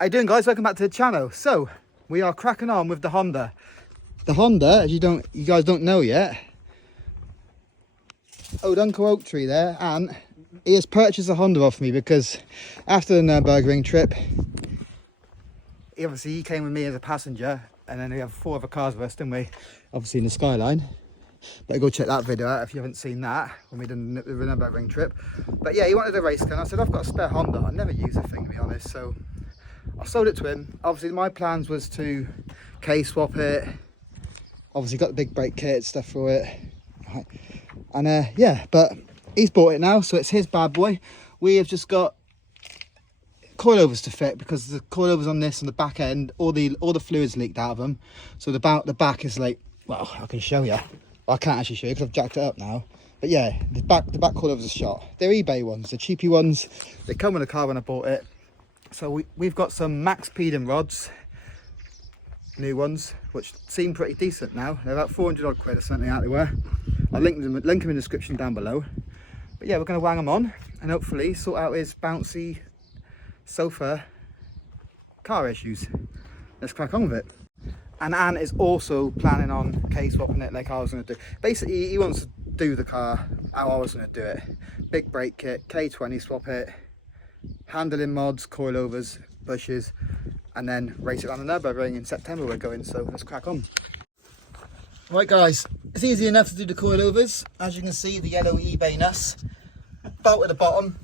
How you doing, guys? Welcome back to the channel. So we are cracking on with the Honda. The Honda, as you guys don't know yet, old Uncle Oak Tree there, and he has purchased a Honda off me because after the Nurburgring trip, he came with me as a passenger, and then we have 4 other cars with us, didn't we? Obviously in the Skyline. Better go check that video out if you haven't seen that when we did the Nurburgring trip. But yeah, he wanted a race car, and I said I've got a spare Honda. I never use the thing, to be honest, so I sold it to him. Obviously my plans was to K-swap it. Obviously got the big brake kit and stuff for it. Right. And yeah, but he's bought it now, so it's his bad boy. We have just got coilovers to fit because the coilovers on this, on the back end, all the fluids leaked out of them. So the back is like, well, I can show you. I can't actually show you because I've jacked it up now. But yeah, the back coilovers are shot. They're eBay ones, the cheapy ones. They come with the car when I bought it. So we've got some Maxpeedingrods, new ones, which seem pretty decent now. They're about 400 odd quid or something out there. I'll link them in the description down below. But yeah, we're going to wang them on and hopefully sort out his bouncy sofa car issues. Let's crack on with it. And Anne is also planning on K-swapping it like I was going to do. Basically, he wants to do the car how I was going to do it. Big brake kit, K20 swap it, handling mods, coilovers, bushes, and then race it around the Nurburgring in September we're going, so let's crack on. Right guys, it's easy enough to do the coilovers. As you can see, the yellow eBay nuts, bolt at the bottom,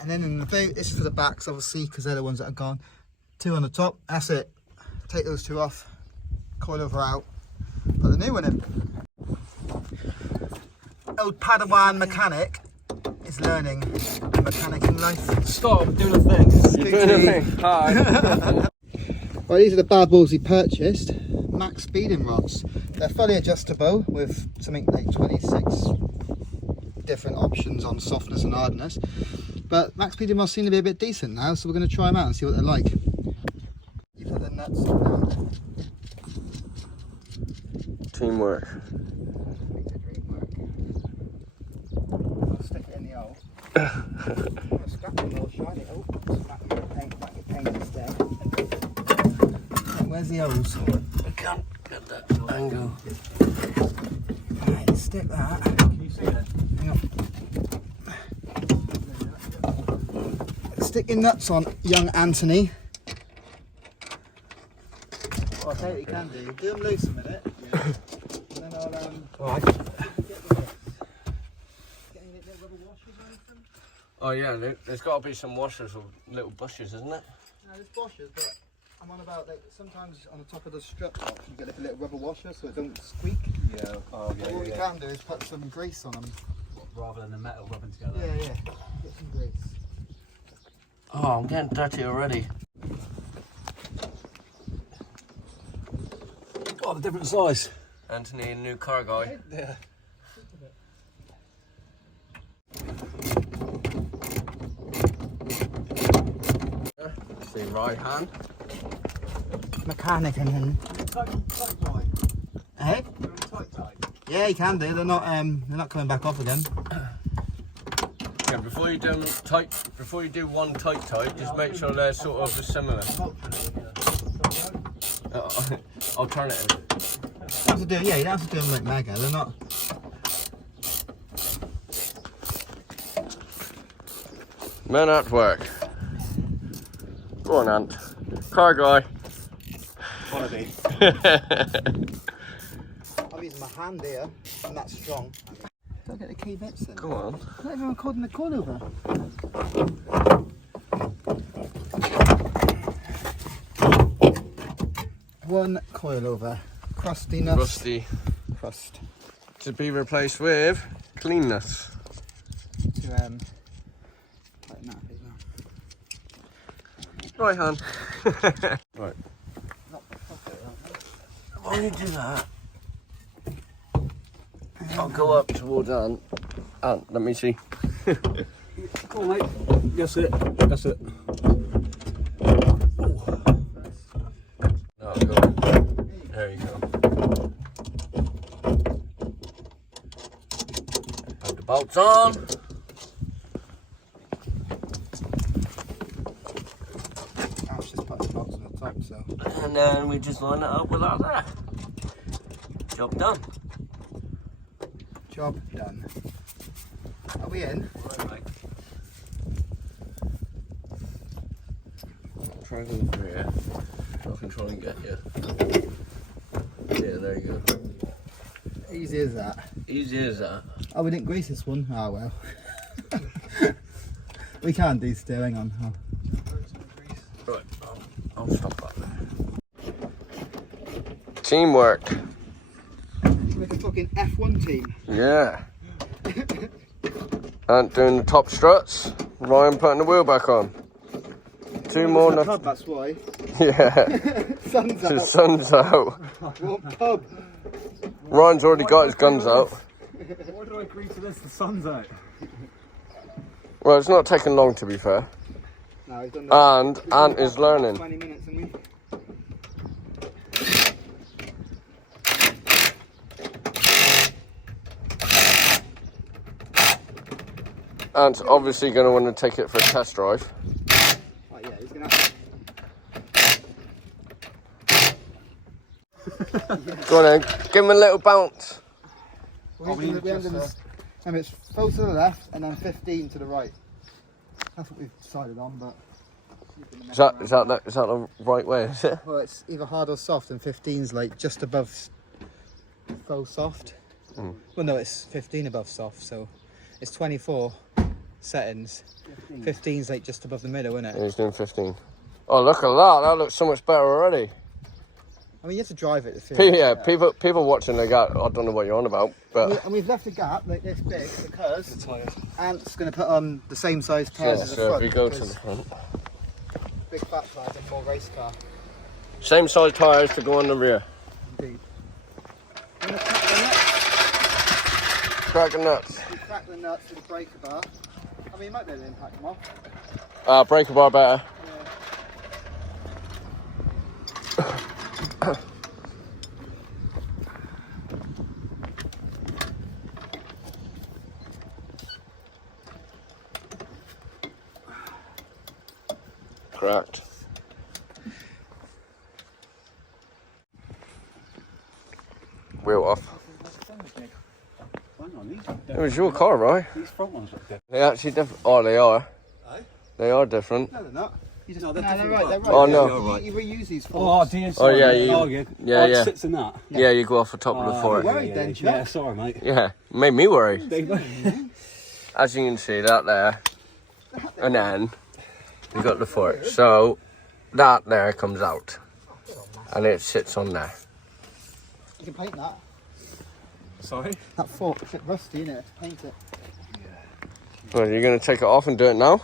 and then in the boot, this is for the backs obviously, because they're the ones that are gone. 2 on the top, that's it. Take those 2 off, coilover out, put the new one in. Old Padawan mechanic is learning mechanic in life. Stop doing a thing. You're doing a thing. Hi. Right, these are the bad balls he purchased. Maxpeedingrods. They're fully adjustable with something like 26 different options on softness and hardness. But Maxpeedingrods seem to be a bit decent now, so we're going to try them out and see what they're like. You put the nuts on. Teamwork. I'll stick it in the hole. Scrap it more shiny. Oh, smack your paint instead. Where's the holes? I can't get that angle. Right, stick that. Can you see it? Hang on. Stick your nuts on, young Anthony. Well, I'll tell you what you can do. Do them loose a minute. Yeah. And then I'll Alright. get any little rubber washers or anything? Oh yeah, there's got to be some washers or little bushes, isn't it? No, there's washers, but I'm on about like sometimes on the top of the strut box you get like a little rubber washer so it don't squeak. Yeah. Oh yeah. What you can do is put some grease on them. Rather than the metal rubbing together. Yeah, yeah. Get some grease. Oh, I'm getting dirty already. Oh, the different size. Anthony, new car guy. Yeah. See right hand. Mechanic and then. Hey? Yeah, you can do. They're not coming back off again. Yeah, before you do one tight, just make sure they're sort of similar. Alternative. You have to do, yeah, you don't have to do them like mega. They're not. Men at work. Go on, Ant. Car guy. Wannabe. I'm using my hand here, and that's strong. Gotta get the key bits in. Go on. Not even recording the coilover. One coilover. Crustiness. Rusty. Crust. To be replaced with cleanness. To tighten that a bit now. Right hand. Right. Not the pocket, right? While you do that, I'll go up towards Ant. Ant, let me see. Go on, mate. That's it. That's it. No, I'll go. There you go. Put the bolts on. top, so. And then we just line it up with that there. Job done. Job done. Are we in? Right, mate. Try and go over here. I can try and get you. Yeah, there you go. Easy as that. Easy as that. Oh, we didn't grease this one? Ah, well. We can do still, hang on. Oh. Right, I'll stop that there. Teamwork. Like a fucking F1 team. Yeah. Ant doing the top struts. Ryan putting the wheel back on. Two more. Pub, that's why. Yeah. Sun's The out. sun's out. What pub? Ryan's already got his guns out. Why do I agree to this? The sun's out. Well, it's not taking long to be fair. No, he's done the, And Ant is learning. 20 minutes, haven't we? Ant's obviously going to want to take it for a test drive. Oh, yeah, he's going to Go on then, give him a little bounce. And it's full to the left and then 15 to the right. That's what we've decided on, but... Is that the right way, is it? Well, it's either hard or soft, and 15's like just above faux soft. Mm. Well, no, it's 15 above soft, so it's 24 settings. 15's like just above the middle, isn't it? Yeah, he's doing 15. Oh, look at that. That looks so much better already. I mean, you have to drive it to feel Yeah, people watching the gap, I don't know what you're on about, but... And we've left a gap like this big because Ant's going to put on the same size tyres Yeah, as the so front. if we go to because the front. Big fat tyres and more race car. Same size tyres to go on the rear. Indeed. I'm going to crack Crack the nuts. the nuts. We crack the nuts with the breaker bar. I mean, you might be able to impact them off. Breaker bar better. Cracked. Wheel off. It was your car, right? These front ones look different. They actually different. Oh, they are. They are different. No, they're not. You just, No, they're they're different right, they're ones. right. Oh, Yeah, no. You reuse these Oh, forks. dear. Oh, yeah, yeah. yeah. It sits in that. Yeah, you go off the top of the You're fork. worried then, Chuck. Yeah, sorry, mate. Yeah, made me worry. They- As you can see, that there, and then you got the fork. So that there comes out, and it sits on there. You can paint that. Sorry? That fork's a bit rusty, isn't it? Paint it. Well, you're gonna take it off and do it now?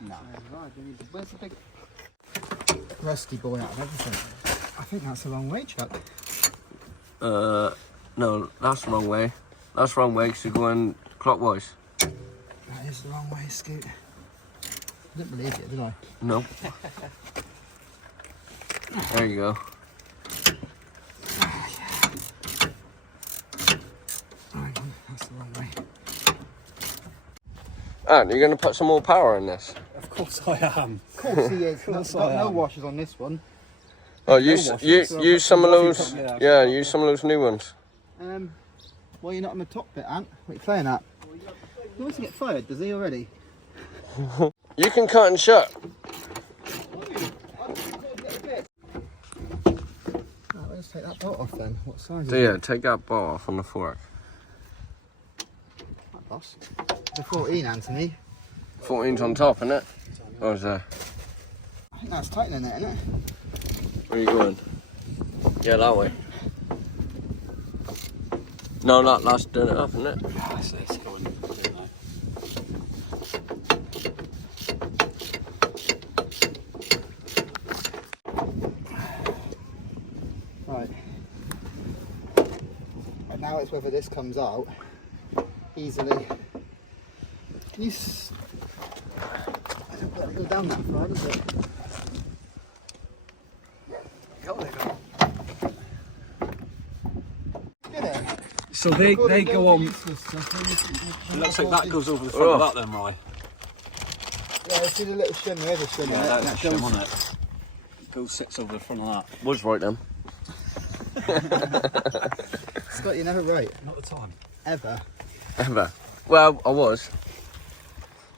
No. Right, where's the big rusty boy out of everything? I think that's the wrong way, Chuck. No, that's the wrong way. That's the wrong way because you're going clockwise. That is the wrong way, Scoot. I didn't believe it, did I? No. There you go. Hang on, that's the wrong way. And you're gonna put some more power in this. Of course I am. Of course he is. course Got I no am. washers on this one. Oh, use some of those. Yeah. Yeah, use some of those new ones. Well, you're not on the top bit, Ant. What are you playing at? He wants to get fired, does he already? You can cut and shut. Right, let's take that bolt off then. What size is So it? yeah, take that bar off on the fork. That boss. The 14, Anthony. 14's on top, isn't it? Or is there? I think that's tightening it, isn't it? Where are you going? Yeah, that way. No, that's doing it up, isn't it? It's going, you know. Right. And now it's whether this comes out easily. Can you... I don't let it go down that far, does it? So they go on. It looks like that goes over the front of that then, right? Yeah, see the little shim, there is a shim in it. That's a shim on it. sits over the front of that. Was right then. Scott, you're never right. Not the time. Ever. Ever. Well, I was.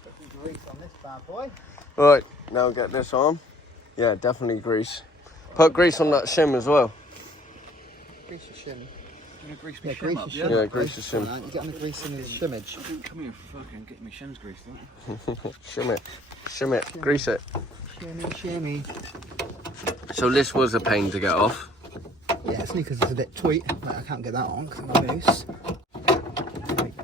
Put some grease on this bad boy. Right, now get this on. Yeah, definitely grease. Put grease on that shim as well. Grease your shim. You grease Yeah, me grease shim up, your yeah? Yeah, grease the shim. You get on the grease in the shimmage. Don't come here fucking getting me shims greased, don't you? Shim it. Shim it. Grease it. Shimmy, shimmy. So this was a pain to get off. Yeah, it's only because it's a bit tight. Like, I can't get that on because I'm loose.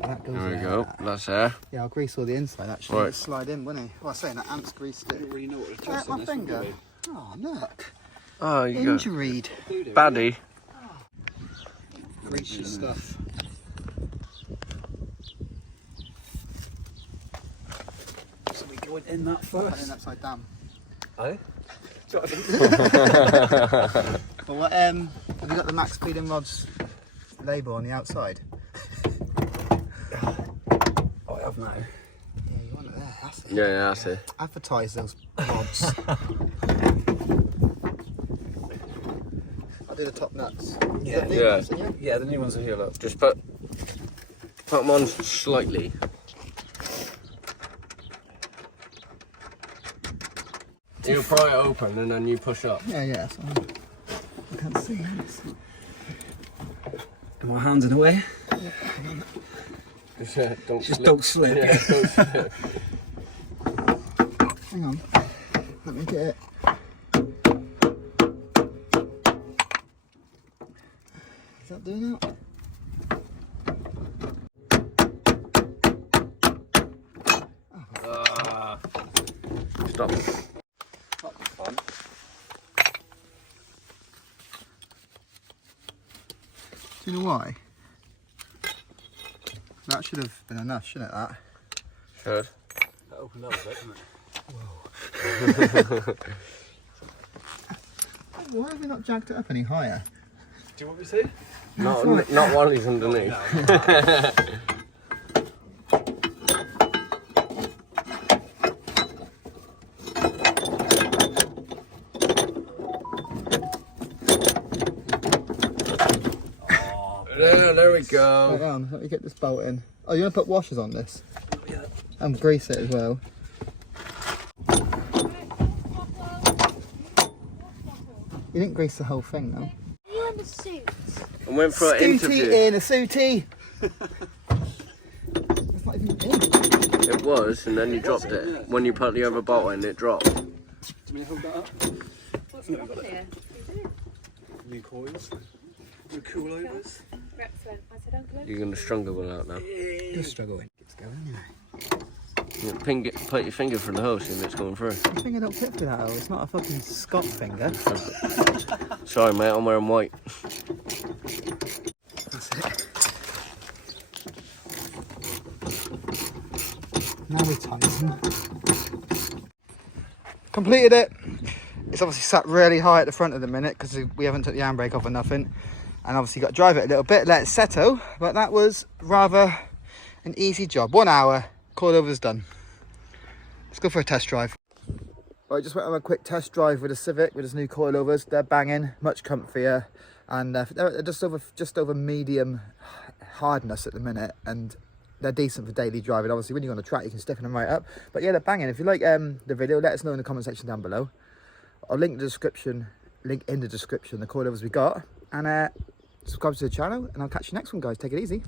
That goes There we there. go. That's there. Yeah, I'll grease all the inside actually. Right. It'll slide in, won't it? Well, I was saying that Ant's greased I it. don't really know what to Hurt test my on this. finger. Really. Oh, look. Oh, you go. Injuried. Baddie. Grease your stuff. So we go in that Put it first. in upside down. Eh? But what, have you got the Maxpeedingrods label on the outside? Oh, I have now. Yeah, you want it there. That's it. Yeah, that's it. Advertise those rods. I'll do the top nuts. Yeah. The new Yeah. nuts, isn't it? Yeah, the new ones are here, look. Just put them on slightly. You pry it open and then you push up. Yeah, that's all right. I can't see it. And my hands in the way. Don't Just slip. don't slip. Yeah, don't slip. Hang on. Let me get it. Is that doing it? Stop. That'd be fun. Do you know why? That should have been enough, shouldn't it, that? Should. That opened up a bit, didn't it? Why have we not jacked it up any higher? Do you want me to? Not while he's underneath. There we Right go. on, let me get this bolt in. Oh, you're going to put washers on this? Yeah. And grease it as well. You didn't grease the whole thing though. You in the suit? I went for an interview. in a sooty! It's not even in. It was, and then you dropped it. When you put the other bottle in, it dropped. Do you mean to hold that up? What's wrong here? New coils. New coilovers. Rex went, I said, Uncle. You're going to stronger one out now. Just struggling. It's going now. You put your finger through the hole, see if it's going through. My finger don't fit through that hole. It's not a fucking Scott finger. Sorry, mate, I'm wearing white. That's it. Now we tighten. Completed it. It's obviously sat really high at the front at the minute because we haven't took the handbrake off or nothing. And obviously got to drive it a little bit, let it settle. But that was rather an easy job. 1 hour, coilovers done. Let's go for a test drive. I just went on a quick test drive with a Civic with his new coilovers. They're banging, much comfier, and they're just over medium hardness at the minute, and they're decent for daily driving. Obviously, when you're on the track, you can stiffen them right up. But yeah, they're banging. If you like the video, let us know in the comment section down below. I'll link in the description the coilovers we got, and subscribe to the channel, and I'll catch you next one, guys. Take it easy.